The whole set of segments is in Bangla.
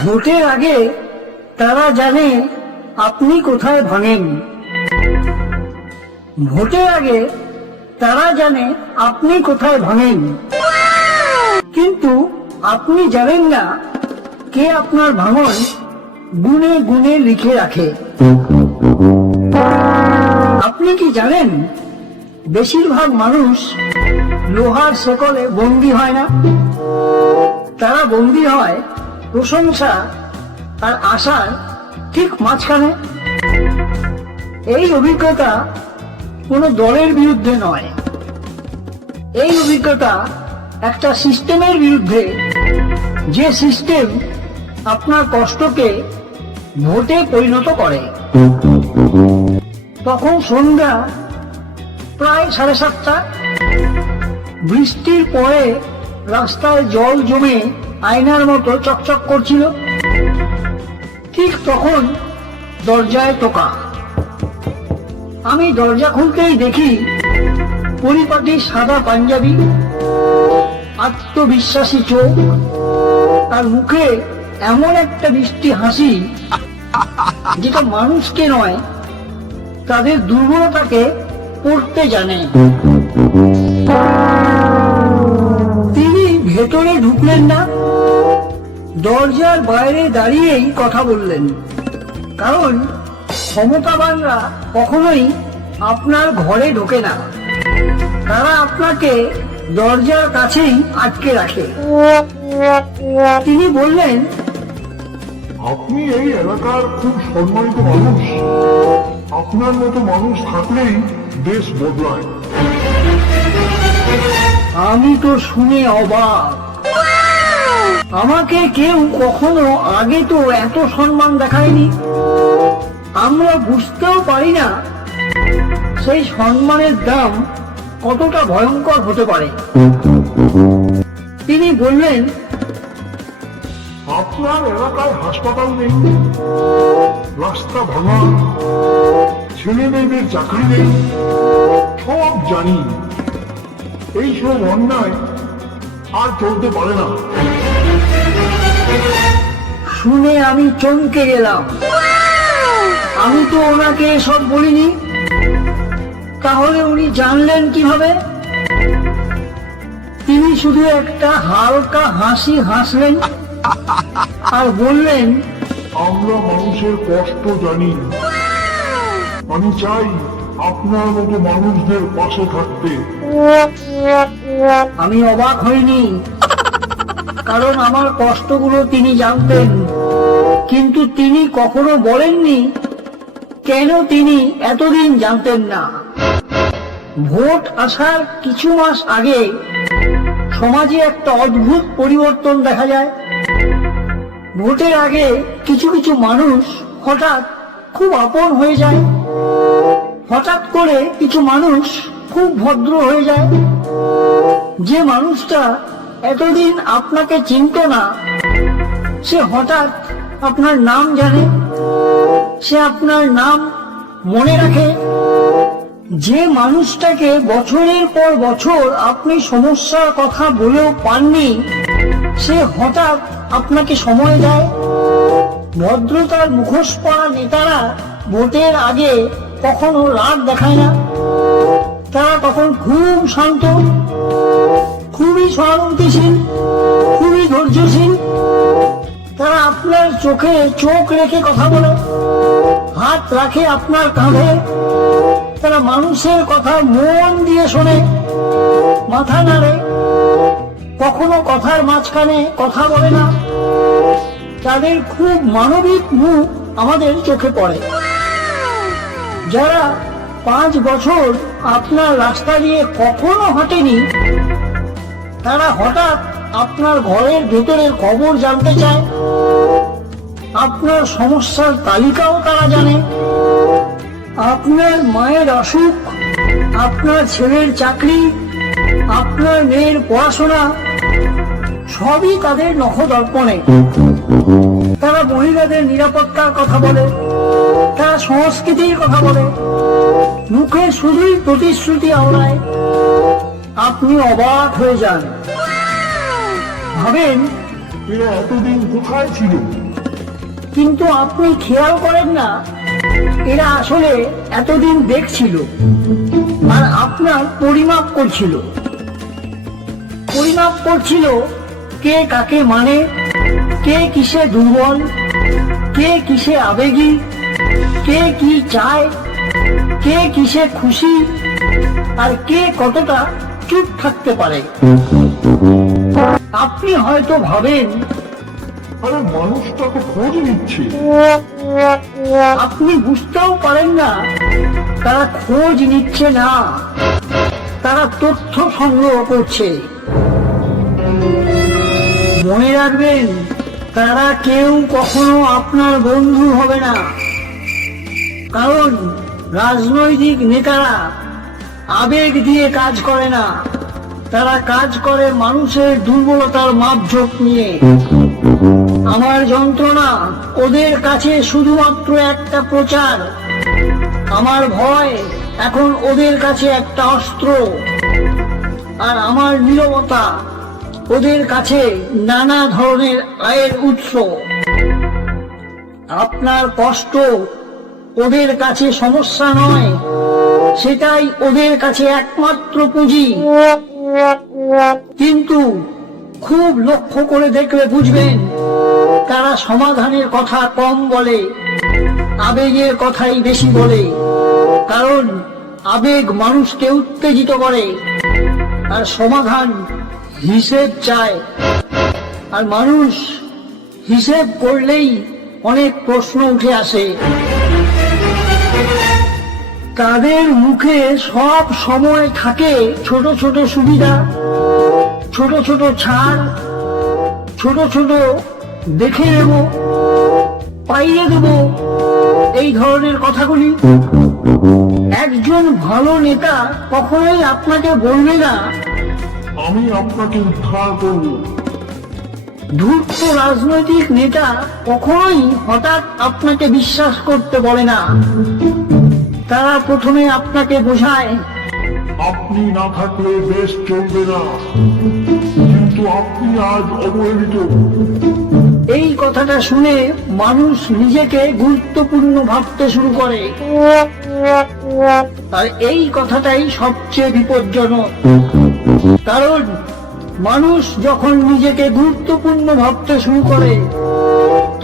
ভোটের আগে তারা জানে আপনি কোথায় ভাঙেন। ভোটের আগে তারা জানে আপনি কোথায় ভাঙেন, কিন্তু আপনি জানেন না কে আপনার ভাঙন গুনে গুনে লিখে রাখে। আপনি কি জানেন বেশিরভাগ মানুষ লোহার শেকলে বন্দী হয় না, তারা বন্দী হয় প্রশংসা আর আশার ঠিক মাঝখানে। এই অভিজ্ঞতা কোনো দলের বিরুদ্ধে নয়, এই অভিজ্ঞতা একটা সিস্টেমের বিরুদ্ধে, যে সিস্টেম আপনার কষ্টকে ভোটে পরিণত করে। তখন সন্ধ্যা প্রায় 7:30। বৃষ্টির পরে রাস্তায় জল জমে আয়নার মতো চকচক করছিল। ঠিক তখন দরজায় টোকা। আমি দরজা খুলতেই দেখি পরিপাটি সাদা পাঞ্জাবি, আত্মবিশ্বাসী চোখ, তার মুখে এমন একটা মিষ্টি হাসি যেটা মানুষকে নয়, তাদের দুর্বলতাকে পড়তে জানে। তিনি ভেতরে ঢুকলেন না, দরজার বাইরে দাঁড়িয়েই কথা বললেন। কারণ ক্ষমতাবানরা কখনোই আপনার ঘরে ঢোকে না, তারা আপনাকে দরজার কাছেই আটকে রাখে। তিনি বললেন, আপনি এই এলাকার খুব সম্মানিত মানুষ, আপনার মতো মানুষ থাকলেই দেশ বদলায়। আমি তো শুনে অবাক। আমাকে কেউ কখনো আগে তো এত সম্মান দেখায়নি। আমরা বুঝতেও পারি না সেই সম্মানের দাম কতটা ভয়ঙ্কর হতে পারে। তিনি বললেন, আপনার এলাকায় হাসপাতাল নেই, রাস্তা ভাঙা, ছেলে মেয়েদের চাকরি নেই, সব জানি। এইসব অন্যায় আর চলতে পারে না। শুনে আমি চমকে গেলাম। আমি তো ওনাকে এসব বলিনি, তাহলে উনি জানলেন কিভাবে? তিনি শুধু একটা হালকা হাসি হাসলেন আর বললেন, আমরা মানুষের কষ্ট জানি। আমি চাই আপনার মতো মানুষদের পাশে থাকতে। আমি অবাক হইনি, কারণ আমার কষ্টগুলো তিনি জানতেন, কিন্তু তিনি কখনো বলেননি কেন তিনি এতদিন জানতেন না। ভোট আসার কিছু মাস আগে সমাজে একটা অদ্ভুত পরিবর্তন দেখা যায়। ভোটের আগে কিছু কিছু মানুষ হঠাৎ খুব আপন হয়ে যায়, হঠাৎ করে কিছু মানুষ খুব ভদ্র হয়ে যায়। যে মানুষটা এতদিন আপনাকে চিনত না, সে হঠাৎ আপনার নাম জানে, সে আপনার নাম মনে রাখে। যে মানুষটাকে বছরের পর বছর আপনি সমস্যার কথা বলেও পাননি, সে হঠাৎ আপনাকে সময় দেয়। ভদ্রতার মুখোশ পরা নেতারা ভোটের আগে কখনো রাগ দেখায় না, তারা তখন খুব শান্ত, খুবই সহানুভূতিশীল, খুবই ধৈর্যশীল। তারা আপনার চোখে চোখ রেখে কথা বলে, হাত রাখে আপনার কাঁধে। তারা মানুষের কথা মন দিয়ে শোনে, মাথা নাড়ে, কখনো কথার মাঝখানে কথা বলে না। তাদের খুব মানবিক মুখ আমাদের চোখে পড়ে। যারা 5 বছর আপনার রাস্তা দিয়ে কখনো হাঁটেনি, তারা হঠাৎ আপনার ঘরের ভেতরের খবর জানতে চায়। আপনার সমস্যার তালিকাও তারা জানে। আপনার মায়ের অসুখ, আপনার ছেলের চাকরি, আপনার মেয়ের পড়াশোনা, সবই তাদের নখদর্পণে। তারা মহিলাদের নিরাপত্তার কথা বলে, তারা সংস্কৃতির কথা বলে, মুখে শুধুই প্রতিশ্রুতি আওড়ায়। আপনি অবাক হয়ে যান, ভাবেন এরা এতদিন কোথায় ছিল? কিন্তু আপনি খেয়াল করেন না, এরা আসলে এতদিন দেখছিল আর আপনার পরিমাপ করছিল। পরিমাপ করছিল কে কাকে মানে, কে কিসে দুর্বল, কে কিসে আবেগী, কে কি চায়, কে কিসে খুশি, আর কে কতটা চুপ থাকতে পারে। আপনি হয়তো ভাবেন আরে মানুষটা তো খোঁজ নিচ্ছে। আপনি বুঝতেও পারেন না তারা খোঁজ নিচ্ছে না, তারা তথ্য সংগ্রহ করছে। মনে রাখবেন, তারা কেউ কখনো আপনার বন্ধু হবে না, কারণ রাজনৈতিক নেতারা আবেগ দিয়ে কাজ করে না, তারা কাজ করে মানুষের দুর্বলতার মাপঝোঁক নিয়ে। আমার যন্ত্রণা ওদের কাছে শুধুমাত্র একটা প্রচার, আমার ভয় এখন ওদের কাছে একটা অস্ত্র, আর আমার নীরবতা ওদের কাছে নানা ধরনের আয়ের উৎস। আপনার কষ্ট ওদের কাছে সমস্যা নয়, সেটাই ওদের কাছে একমাত্র পুঁজি। কিন্তু খুব লক্ষ্য করে দেখলে বুঝবেন, তারা সমাধানের কথা কম বলে, আবেগের কথাই বেশি বলে। কারণ আবেগ মানুষকে উত্তেজিত করে, আর সমাধান হিসেব চায়। আর মানুষ হিসেব করলেই অনেক প্রশ্ন উঠে আসে। তাদের মুখে সব সময় থাকে ছোট ছোট সুবিধা, ছোট ছোট ছাড়, ছোট ছোট দেখে নেব, পাইয়ে দেব, এই ধরনের কথাগুলি। একজন ভালো নেতা কখনোই আপনাকে বলবে না আমি আপনাকে উদ্ধার করব। ধূর্ত রাজনৈতিক নেতা কখনোই হঠাৎ আপনাকে বিশ্বাস করতে বলে না। তারা প্রথমে আপনাকে বোঝায় আপনি না থাকলে দেশ চলবে না, কিন্তু আপনি আজ অবহেলিত। এই কথাটা শুনে মানুষ নিজেকে গুরুত্বপূর্ণ ভাবতে শুরু করে, আর এই কথাটাই সবচেয়ে বিপজ্জনক। কারণ মানুষ যখন নিজেকে গুরুত্বপূর্ণ ভাবতে শুরু করে,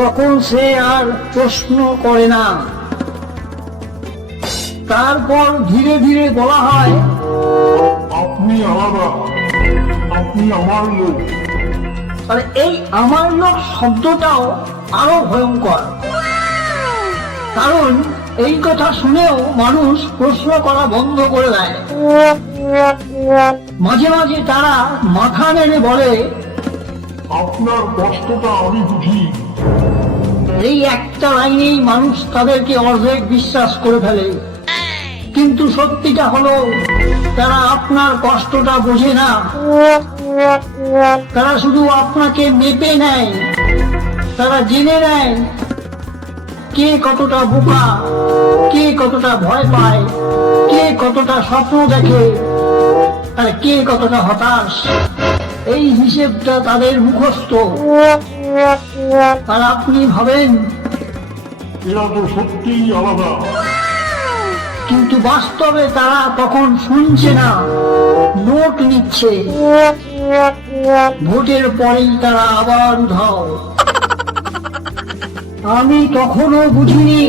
তখন সে আর প্রশ্ন করে না। তারপর ধীরে ধীরে বলা হয়, আপনি আলাদা, আপনি আমার লোক। আর এই আমার লোক শব্দটাও আরো ভয়ঙ্কর। কারণ এই কথা শুনেও মানুষ প্রশ্ন করা বন্ধ করে দেয়। মাঝে মাঝে তারা মাথা নেড়ে বলে, আপনার কষ্টটা আমি বুঝি। এই একটা লাইনেই মানুষ তাদেরকে অর্ধেক বিশ্বাস করে ফেলে। কিন্তু সত্যিটা হলো, তারা আপনার কষ্টটা বোঝে না। তারা শুধু আপনাকে মেপে নেয়। তারা জেনে নেয় কে কতটা বোকা, কে কতটা ভয় পায়, কে কতটা স্বপ্ন দেখে, আর কে কতটা হতাশ। এই হিসেবটা তাদের মুখস্থ। আর আপনি ভাবেন এরা তো সত্যিই আলাদা। কিন্তু বাস্তবে তারা তখন শুনছে না, নোট নিচ্ছে। ভোটের পরেই তারা আবার উধাও। আমি তখনও বুঝিনি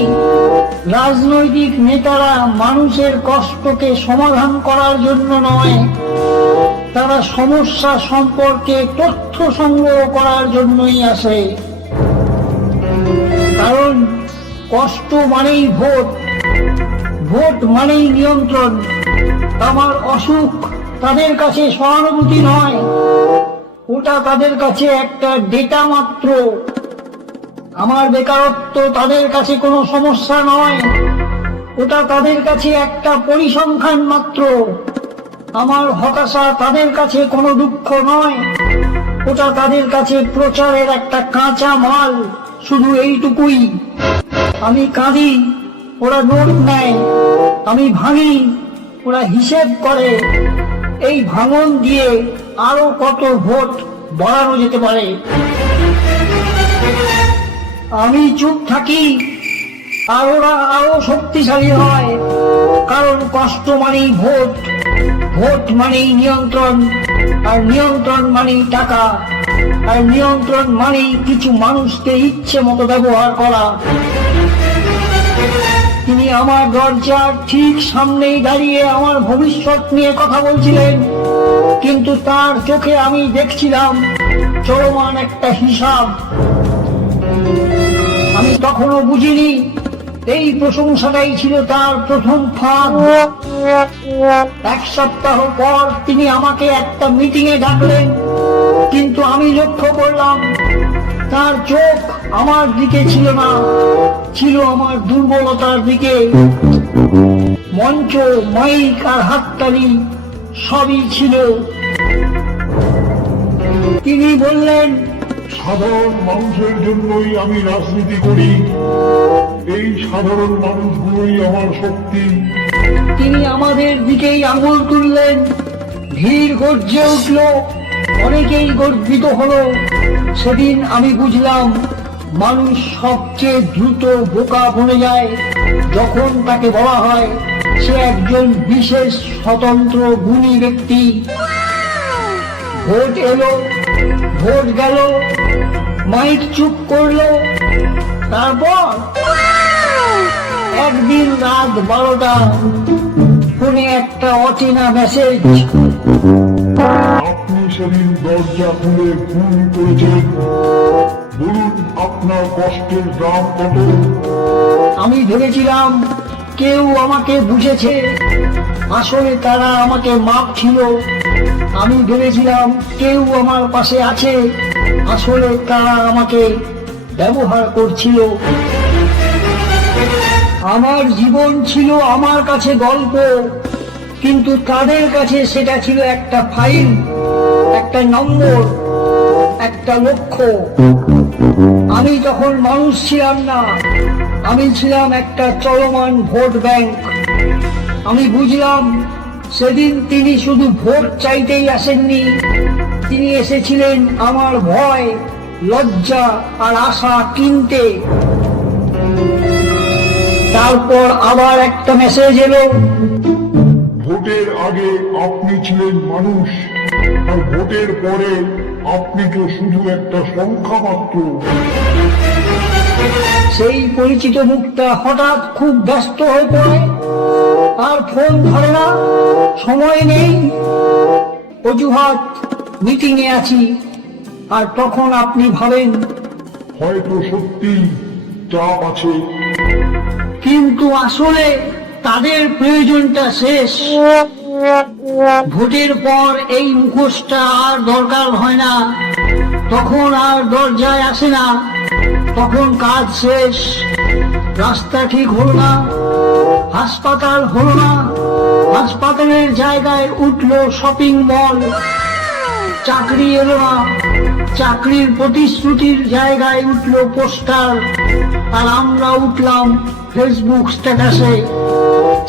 রাজনৈতিক নেতারা মানুষের কষ্টকে সমাধান করার জন্য নয়, তারা সমস্যা সম্পর্কে তথ্য সংগ্রহ করার জন্যই আসে। কারণ কষ্ট মানেই ভোট, ভোট মানেই নিয়ন্ত্রণ। আমার অসুখ তাদের কাছে সহানুভূতি নয়, ওটা তাদের কাছে একটা ডেটা মাত্র। আমার বেকারত্ব তাদের কাছে কোনো সমস্যা নয়, ওটা তাদের কাছে একটা পরিসংখ্যান মাত্র। আমার হতাশা তাদের কাছে কোনো দুঃখ নয়, ওটা তাদের কাছে প্রচারের একটা কাঁচা মাল। শুধু এইটুকুই। আমি কাঁদি, ওরা নোট নেয়। আমি ভাঙি, ওরা হিসেব করে। এই ভাঙন দিয়ে আরো কত ভোট বাড়ানো যেতে পারে। আমি চুপ থাকি আর ওরা আরো শক্তিশালী হয়, কারণ কষ্ট মানেই ভোট, ভোট মানেই নিয়ন্ত্রণ, আর নিয়ন্ত্রণ মানেই টাকা, আর নিয়ন্ত্রণ মানেই কিছু মানুষকে ইচ্ছে মতো ব্যবহার করা। তিনি আমার দরজার ঠিক সামনেই দাঁড়িয়ে আমার ভবিষ্যৎ নিয়ে কথা বলছিলেন, কিন্তু তার চোখে আমি দেখছিলাম চলমান একটা হিসাব। আমি তখনও বুঝিনি এই প্রশংসাটাই ছিল তার প্রথম ফাঁদ। এক সপ্তাহ পর তিনি আমাকে একটা মিটিংয়ে ডাকলেন, কিন্তু আমি লক্ষ্য করলাম তার চোখ আমার দিকে ছিল না, ছিল আমার দুর্বলতার দিকে। মঞ্চ, মাইক আর হাততালি সবই ছিল। তিনি বললেন, সাধারণ মানুষের জন্যই আমি রাজনীতি করি, এই সাধারণ মানুষগুলোই আমার শক্তি। তিনি আমাদের দিকেই আঙুল তুললেন। ভিড় গর্জে উঠল, অনেকেই গর্বিত হলো। সেদিন আমি বুঝলাম মানুষ সবচেয়ে দ্রুত বোকা বনে যায় যখন তাকে বলা হয় সে একজন বিশেষ স্বতন্ত্র গুণী ব্যক্তি। ভোট এলো, ভোট গেল, মাইক চুপ করলো। তারপর একদিন রাত 12টা ফোনে একটা অচেনা মেসেজ। আপনি সেদিন দরজা খুলে ভুল করেছেন, বলুন আপনার কষ্টের দাম কত। আমি ভেবেছিলাম কেউ আমাকে বুঝেছে, আসলে তারা আমাকে মাপছিল। আমি ভেবেছিলাম কেউ আমার পাশে আছে, আসলে তারা আমাকে ব্যবহার করছিল। আমার জীবন ছিল আমার কাছে গল্প, কিন্তু তাদের কাছে সেটা ছিল একটা ফাইল, একটা নম্বর, একটা লক্ষ্য। আমি তখন মানুষ ছিলাম না, আমি ছিলাম একটা চলমান ভোট ব্যাংক। আমি বুঝলাম সেদিন তিনি শুধু ভোট চাইতেই আসেননি, তিনি এসেছিলেন আমার ভয়, লজ্জা আর আশা কিনতে। তারপর আবার একটা মেসেজ এলো, ভোটের আগে আপনি ছিলেন মানুষ, আর ভোটের পরে আপনি তো শুধু একটা সংখ্যা মাত্র। সেই পরিচিত মুখটা হঠাৎ খুব ব্যস্ত হয়ে পড়ে, আর ফোন ধরে না, সময় নেই, অজুহাত, মিটিংয়ে আছি। আর তখন আপনি ভাবেন হয়তো সত্যি চাপ আছে, কিন্তু আসলে তাদের প্রয়োজনটা শেষ। ভোটের পর এই মুখোশটা আর দরকার হয় না, তখন আর দরজায় আসে না, তখন কাজ শেষ। রাস্তা ঠিক হলো না, হাসপাতাল হলো না, হাসপাতালের জায়গায় উঠলো শপিং মল। চাকরি এলো না, চাকরির প্রতিশ্রুতির জায়গায় উঠলো পোস্টার। আর আমরা উঠলাম ফেসবুক স্ট্যাটাসে,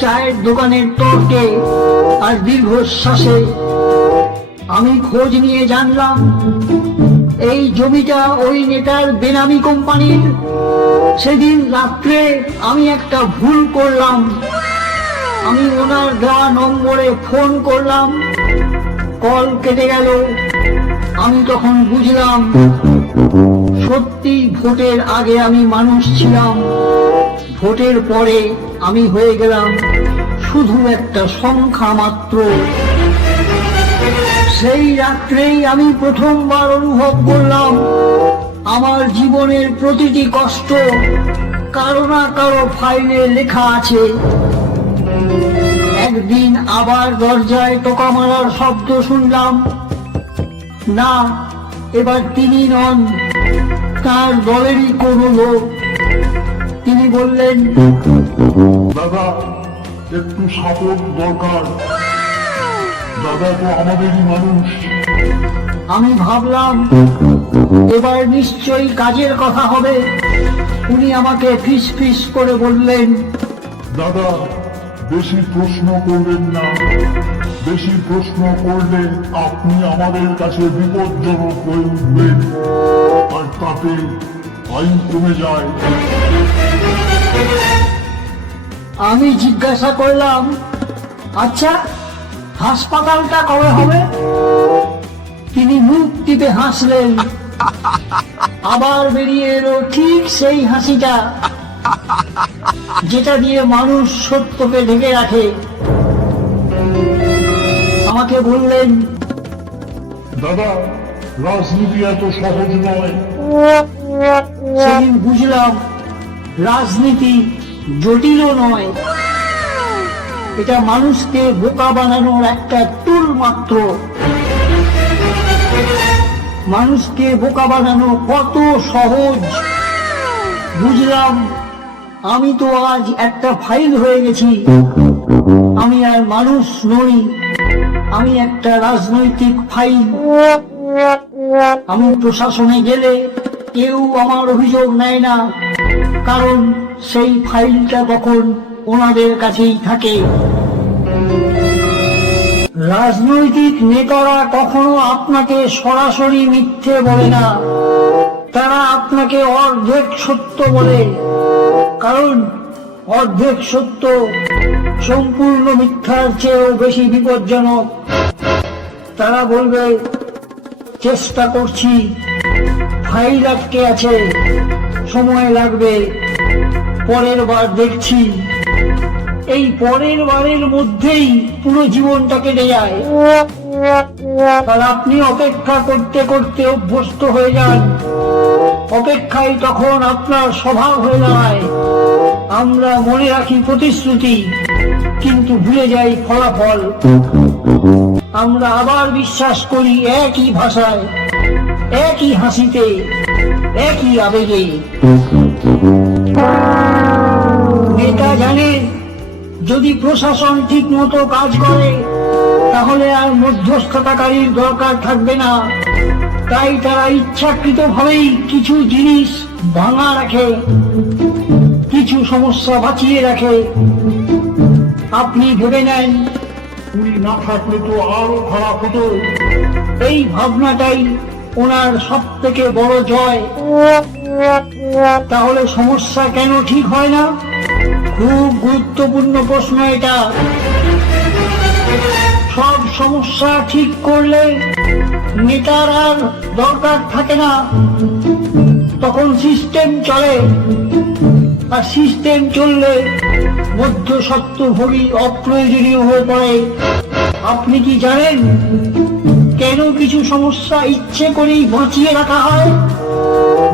চায়ের দোকানের তর্কে আর দীর্ঘশ্বাসে। আমি খোঁজ নিয়ে জানলাম এই জমিটা ওই নেতার বেনামি কোম্পানির। সেদিন রাত্রে আমি একটা ভুল করলাম, আমি ওনার দেওয়া নম্বরে ফোন করলাম, কল কেটে গেল। আমি তখন বুঝলাম সত্যি ভোটের আগে আমি মানুষ ছিলাম, ভোটের পরে আমি হয়ে গেলাম শুধু একটা সংখ্যা মাত্র। সেই রাত্রেই আমি প্রথমবার অনুভব করলাম আমার জীবনের প্রতিটি কষ্ট কারো না কারো ফাইলে লেখা আছে। একদিন আবার দরজায় টোকা মারার শব্দ শুনলাম। না, এবার তিনি নন, তার দলেরই কোনো লোক। তিনি বললেন, দাদা একটু সাপোর্ট দরকার, দাদা তো আমাদেরই মানুষ। আমি ভাবলাম এবার নিশ্চয়ই কাজের কথা হবে। উনি আমাকে ফিস ফিস করে বললেন, দাদা বেশি প্রশ্ন করবেন না, বেশি প্রশ্ন করলে আপনি আমাদের কাছে বিপজ্জনক হয়ে উঠবেন, আর তাতে আইন কমে যায়। আমি জিজ্ঞাসা করলাম, আচ্ছা হাসপাতালটা কবে হবে? তিনি মুখ টিপে হাসলেন, আবার বেরিয়ে এলো ঠিক সেই হাসিটা যেটা দিয়ে মানুষ সত্যকে ঢেকে রাখে। আমাকে বললেন, দাদা, রাজনীতি এত সহজ নয়। সেদিন বুঝলাম রাজনীতি জটিলও নয়, এটা মানুষকে বোকা বানানোর একটা টুল মাত্র। মানুষকে বোকা বানানো কত সহজ বুঝলাম। আমি তো আজ একটা ফাইল হয়ে গেছি। আমি আর মানুষ নই, আমি একটা রাজনৈতিক ফাইল। আমি প্রশাসনে গেলে কেউ আমার অভিযোগ নেয় না, কারণ সেই ফাইলটা তখন ওনাদের কাছেই থাকে। রাজনৈতিক নেতারা কখনো আপনাকে সরাসরি মিথ্যে বলে না, তারা আপনাকে অর্ধেক সত্য বলে, কারণ অর্ধেক সত্য সম্পূর্ণ মিথ্যার চেয়েও বেশি বিপজ্জনক। তারা বলবে, চেষ্টা করছি, ফাইল আটকে আছে, সময় লাগবে, পরের বার দেখছি। এই পরের বারের মধ্যেই পুরো জীবনটা কেটে যায়, আর আপনি অপেক্ষা করতে করতে অভ্যস্ত হয়ে যান। অপেক্ষায় তখন আপনার স্বভাব হয়ে দাঁড়ায়। আমরা মনে রাখি প্রতিশ্রুতি, কিন্তু ভুলে যাই ফলাফল। আমরা আবার বিশ্বাস করি একই ভাষায়, একই হাসিতে, একই আবেগে। নেতা জানে যদি প্রশাসন ঠিক মতো কাজ করে তাহলে আর মধ্যস্থতাকারীর দরকার থাকবে না, তাই তারা ইচ্ছাকৃতভাবেই কিছু জিনিস ভাঙা রাখে, কিছু সমস্যা বাঁচিয়ে রাখে। আপনি ভেবে নেন, উনি না থাকলে তো আরো খারাপ হতো। এই ভাবনাটাই ওনার সব থেকে বড় জয়। তাহলে সমস্যা কেন ঠিক হয় না? খুব গুরুত্বপূর্ণ প্রশ্ন এটা। সব সমস্যা ঠিক করলে নেতার আর দরকার থাকে না, তখন সিস্টেম চলে। আর সিস্টেম চললে মধ্যস্বত্বভোগী অপ্রয়োজনীয় হয়ে পড়ে। আপনি কি জানেন কেন কিছু সমস্যা ইচ্ছে করেই বাঁচিয়ে রাখা হয়?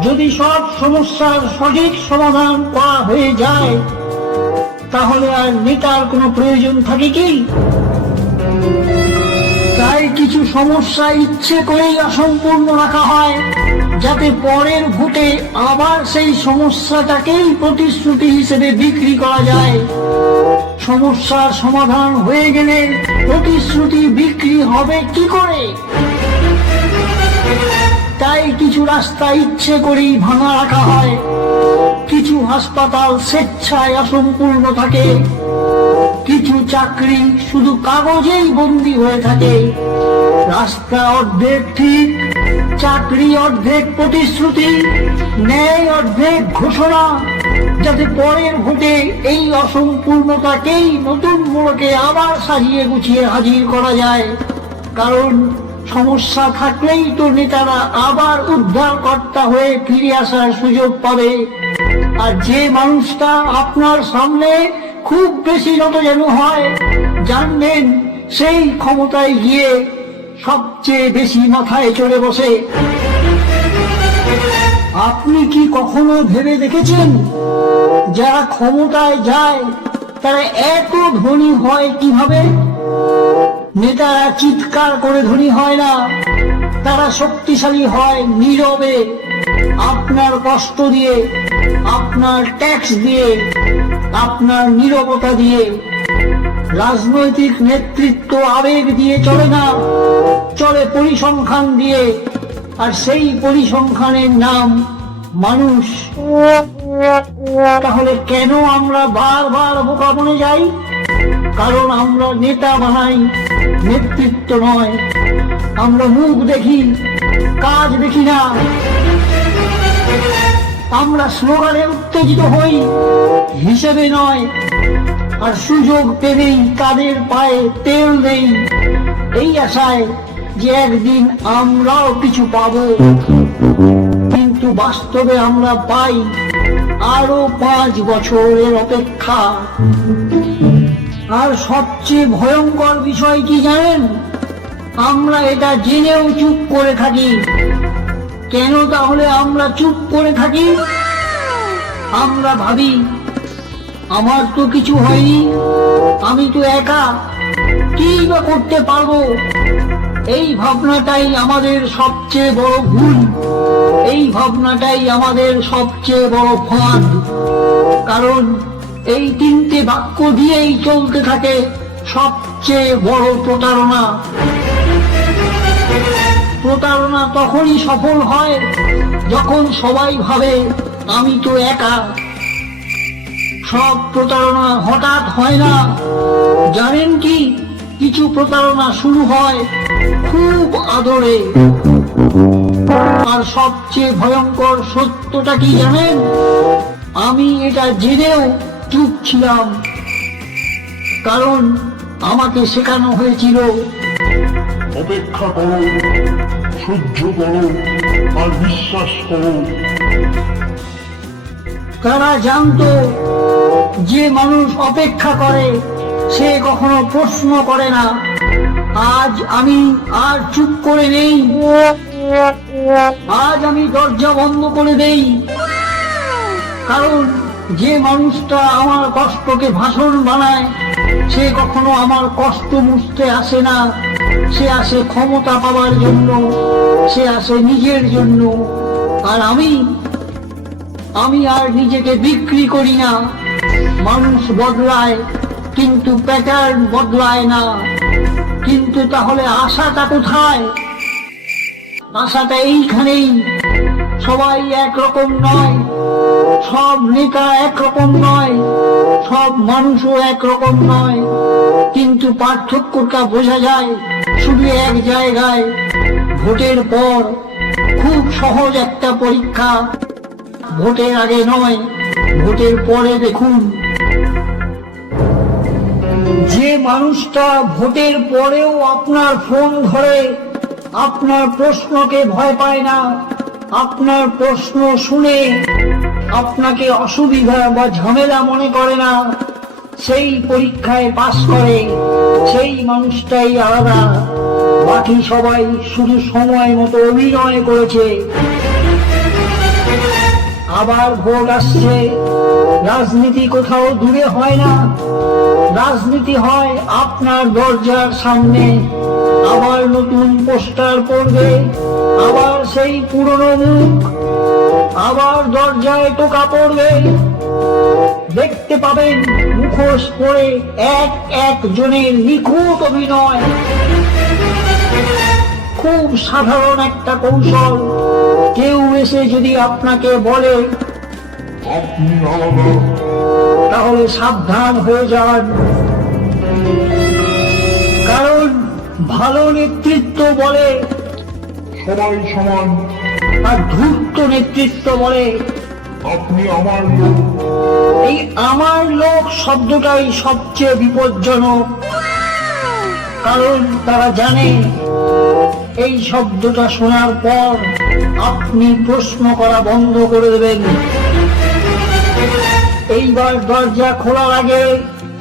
যদি সব সমস্যার সঠিক সমাধান করা হয়ে যায় তাহলে আর নেতার কোনো প্রয়োজন থাকে কি? তাই কিছু সমস্যা ইচ্ছে করেই অসম্পূর্ণ রাখা হয়, যাতে পরের ভোটে আবার সেই সমস্যাটাকেই প্রতিশ্রুতি হিসেবে বিক্রি করা যায়। সমস্যার সমাধান হয়ে গেলে প্রতিশ্রুতি বিক্রি হবে কি করে? তাই কিছু রাস্তা ইচ্ছে করেই ভাঙা রাখা হয়, কিছু হাসপাতাল স্বেচ্ছায় অসম্পূর্ণ থাকে, কিছু চাকরি শুধু কাগজেই বন্দী হয়ে থাকে। রাস্তা অর্ধেক ঠিক, চাকরি অর্ধেক প্রতিশ্রুতি, ন্যায় অর্ধেক ঘোষণা, যাতে পরের ভোটে এই অসম্পূর্ণতাকেই নতুন মোড়কে আবার সাজিয়ে গুছিয়ে হাজির করা যায়। কারণ সমস্যা থাকলেই তো নেতারা আবার উদ্ধারকর্তা হয়ে ফিরে আসার সুযোগ পাবে। আর যে মানুষটা আপনার সামনে খুব বেশি যেন হয়, জানবেন সেই ক্ষমতায় গিয়ে সবচেয়ে বেশি মাথায় চড়ে বসে। আপনি কি কখনো ভেবে দেখেছেন যারা ক্ষমতায় যায় তারা এত ধনী হয় কিভাবে? নেতারা চিৎকার করে ধনী হয় না, তারা শক্তিশালী হয় নীরবে, আপনার কষ্ট দিয়ে, আপনার ট্যাক্স দিয়ে, আপনার নীরবতা দিয়ে। রাজনৈতিক নেতৃত্ব আবেগ দিয়ে চলে না, চলে পরিসংখ্যান দিয়ে, আর সেই পরিসংখ্যানের নাম মানুষ। তাহলে কেন আমরা বারবার বোকা বনে যাই? কারণ আমরা নেতা বানাই, নেতৃত্ব নয়। আমরা মুখ দেখি, কাজ দেখি না। আমরা স্লোগানে উত্তেজিত হই, হিসেবে নয়। আর সুযোগ পেলেই তাদের পায়ে তেল দেই, এই আশায় যে একদিন আমরাও কিছু পাবো। কিন্তু বাস্তবে আমরা পাই আরো 5 বছরের অপেক্ষা। আর সবচেয়ে ভয়ঙ্কর বিষয় কি জানেন? আমরা এটা জেনেও চুপ করে থাকি। কেন তাহলে আমরা চুপ করে থাকি? আমরা ভাবি, আমার তো কিছু হয়নি, আমি তো একা, কি বা করতে পারবো। এই ভাবনাটাই আমাদের সবচেয়ে বড় ভুল। এই ভাবনাটাই আমাদের সবচেয়ে বড় ফাঁদ। কারণ এই 3টে বাক্য দিয়েই চলতে থাকে সবচেয়ে বড় প্রতারণা। প্রতারণা তখনই সফল হয় যখন সবাই ভাবে আমি তো একা। সব প্রতারণা হঠাৎ হয় না, জানেন কি? কিছু প্রতারণা শুরু হয় খুব আদরে। আর সবচেয়ে ভয়ঙ্কর সত্যটা কি জানেন? আমি এটা জেনেও চুপ ছিলাম, কারণ আমাকে শেখানো হয়েছিল অপেক্ষা করো, সহ্য করো, আর বিশ্বাস করো। তারা জানতো যে মানুষ অপেক্ষা করে সে কখনো প্রশ্ন করে না। আজ আমি আর চুপ করে নেই, আজ আমি দরজা বন্ধ করে দেই। কারণ যে মানুষটা আমার কষ্টকে ভাষণ বানায় সে কখনো আমার কষ্ট মুছতে আসে না। সে আসে ক্ষমতা পাওয়ার জন্য, সে আসে নিজের জন্য। আর আমি আর নিজেকে বিক্রি করি না। মানুষ বদলায় কিন্তু প্যাটার্ন বদলায় না। কিন্তু তাহলে আশাটা কোথায়? আশাটা এইখানেই। সবাই একরকম নয়, সব নেতা একরকম নয়, সব মানুষও একরকম নয়। কিন্তু পার্থক্যটা বোঝা যায় শুধু এক জায়গায়, ভোটের পর। খুব সহজ একটা পরীক্ষা। ভোটের আগে নয়, ভোটের পরে দেখুন। যে মানুষটা ভোটের পরেও আপনার ফোন ধরে, আপনার প্রশ্নকে ভয় পায় না, আপনার প্রশ্ন শুনে আপনাকে অসুবিধা বা ঝামেলা মনে করে না, সেই পরীক্ষায় পাস করে, সেই মানুষটাই আলাদা। বাকি সবাই শুধু সময় মতো অভিনয় করেছে। আবার ভোট আসছে। রাজনীতি কোথাও দূরে হয় না, রাজনীতি হয় আপনার দরজার সামনে। আবার নতুন পোস্টার পড়বে, আবার সেই পুরনো মুখ, আবার দরজায় টোকা পড়বে। দেখতে পাবেন মুখোশ পরে এক এক জনের নিখুঁত অভিনয়। খুব সাধারণ একটা কৌশল। কেউ এসে যদি আপনাকে বলে আপনি আলাদা, তাহলে সাবধান হয়ে যান। কারণ ভালো নেতৃত্ব বলে সবাই সমান, আর ধূর্ত নেতৃত্ব বলে আপনি আমার লোক। এই আমার লোক শব্দটাই সবচেয়ে বিপজ্জনক। কারণ তারা জানে এই শব্দটা শোনার পর আপনি প্রশ্ন করা বন্ধ করে দেবেন। এইবার দরজা খোলার আগে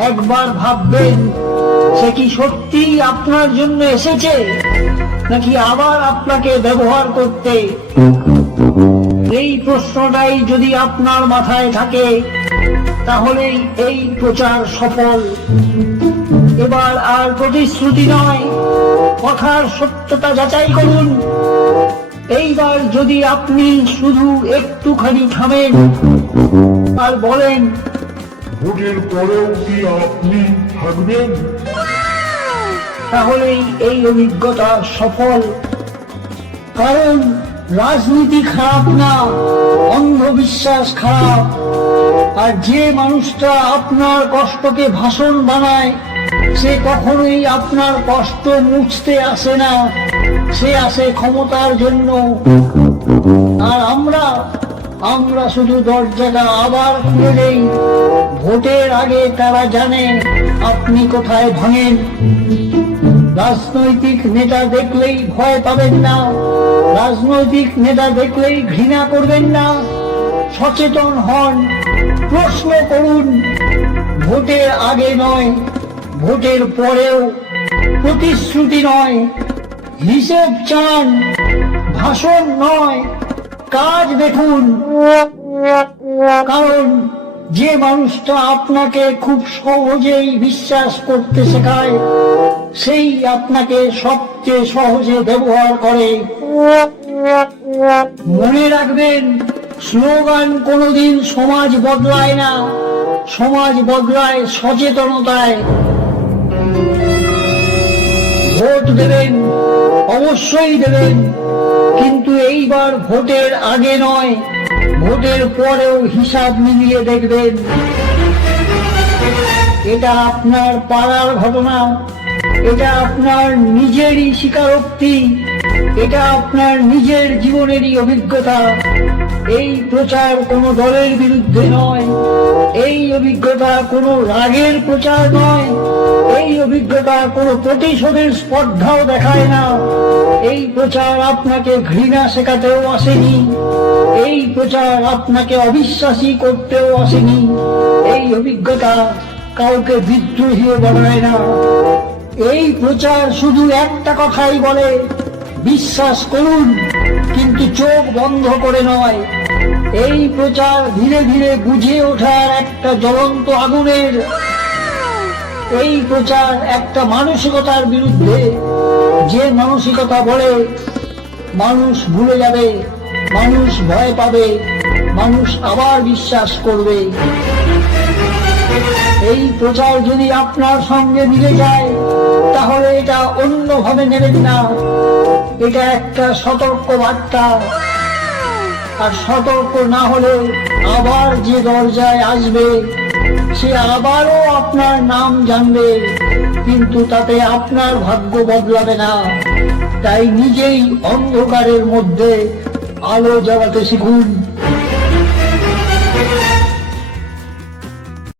একবার ভাববেন, সে কি সত্যি আপনার জন্য এসেছে নাকি আবার আপনাকে ব্যবহার করতে। এই প্রশ্নটাই যদি আপনার মাথায় থাকে তাহলেই এই প্রচার সফল। এবার আর প্রতিশ্রুতি নয়, কথার সত্যতা যাচাই করুন। এইবার যদি আপনি শুধু একটুখানি থামেন আর বলেন ভোটের পরেও কি আপনি থাকবেন, তাহলেই এই অভিজ্ঞতা সফল। কারণ রাজনীতি খারাপ না, অন্ধবিশ্বাস খারাপ। আর যে মানুষটা আপনার কষ্টকে ভাষণ বানায় সে কখনোই আপনার কষ্ট মুছতে আসে না, সে আসে ক্ষমতার জন্য। আর আমরা শুধু দরজাটা আবার খুলে দেই। ভোটের আগে তারা জানে আপনি কোথায় ভাঙেন। রাজনৈতিক নেতা দেখলেই ভয় পাবেন না, রাজনৈতিক নেতা দেখলেই ঘৃণা করবেন না। সচেতন হন, প্রশ্ন করুন। ভোটের আগে নয়, ভোটের পরেও প্রতিশ্রুতি নয়, হিসেব চান, ভাষণ নয়, কাজ দেখুন। কারণ যে মানুষটা আপনাকে খুব সহজেই বিশ্বাস করতে শেখায়, সেই আপনাকে সবচেয়ে সহজে ব্যবহার করে। মনে রাখবেন, স্লোগান কোনোদিন সমাজ বদলায় না, সমাজ বদলায় সচেতনতায়। ভোট দেবেন, অবশ্যই দেবেন, কিন্তু এইবার ভোটের আগে নয়, ভোটের পরেও হিসাব মিলিয়ে দেখবেন। এটা আপনার পাড়ার ঘটনা, এটা আপনার নিজেরই স্বীকারোক্তি, এটা আপনার নিজের জীবনেরই অভিজ্ঞতা। এই প্রচার কোনো দলের বিরুদ্ধে নয়, এই অভিজ্ঞতা কোনো রাগের প্রচার নয়, এই অভিজ্ঞতা কোনো প্রতিশোধের স্পর্ধাও দেখায় না। এই প্রচার আপনাকে ঘৃণা শেখাতেও আসেনি, এই প্রচার আপনাকে অবিশ্বাসী করতেও আসেনি। এই অভিজ্ঞতা কাউকে বিদ্রোহীও বানায় না। এই প্রচার শুধু একটা কথাই বলে, বিশ্বাস করুন, কিন্তু চোখ বন্ধ করে নয়। এই প্রচার ধীরে ধীরে বুঝে ওঠার একটা জ্বলন্ত আগুনের। এই প্রচার একটা মানসিকতার বিরুদ্ধে, যে মানসিকতা বলে মানুষ ভুলে যাবে, মানুষ ভয় পাবে, মানুষ আবার বিশ্বাস করবে। এই প্রচার যদি আপনার সঙ্গে মিলে যায়, তাহলে এটা অন্যভাবে নেবেন না। এটা একটা সতর্ক বার্তা। আর সতর্ক না হলে আবার যে দরজায় আসবে, সে আবারও আপনার নাম জানবে, কিন্তু তাতে আপনার ভাগ্য বদলাবে না। তাই নিজেই অন্ধকারের মধ্যে আলো জ্বালাতে শিখুন।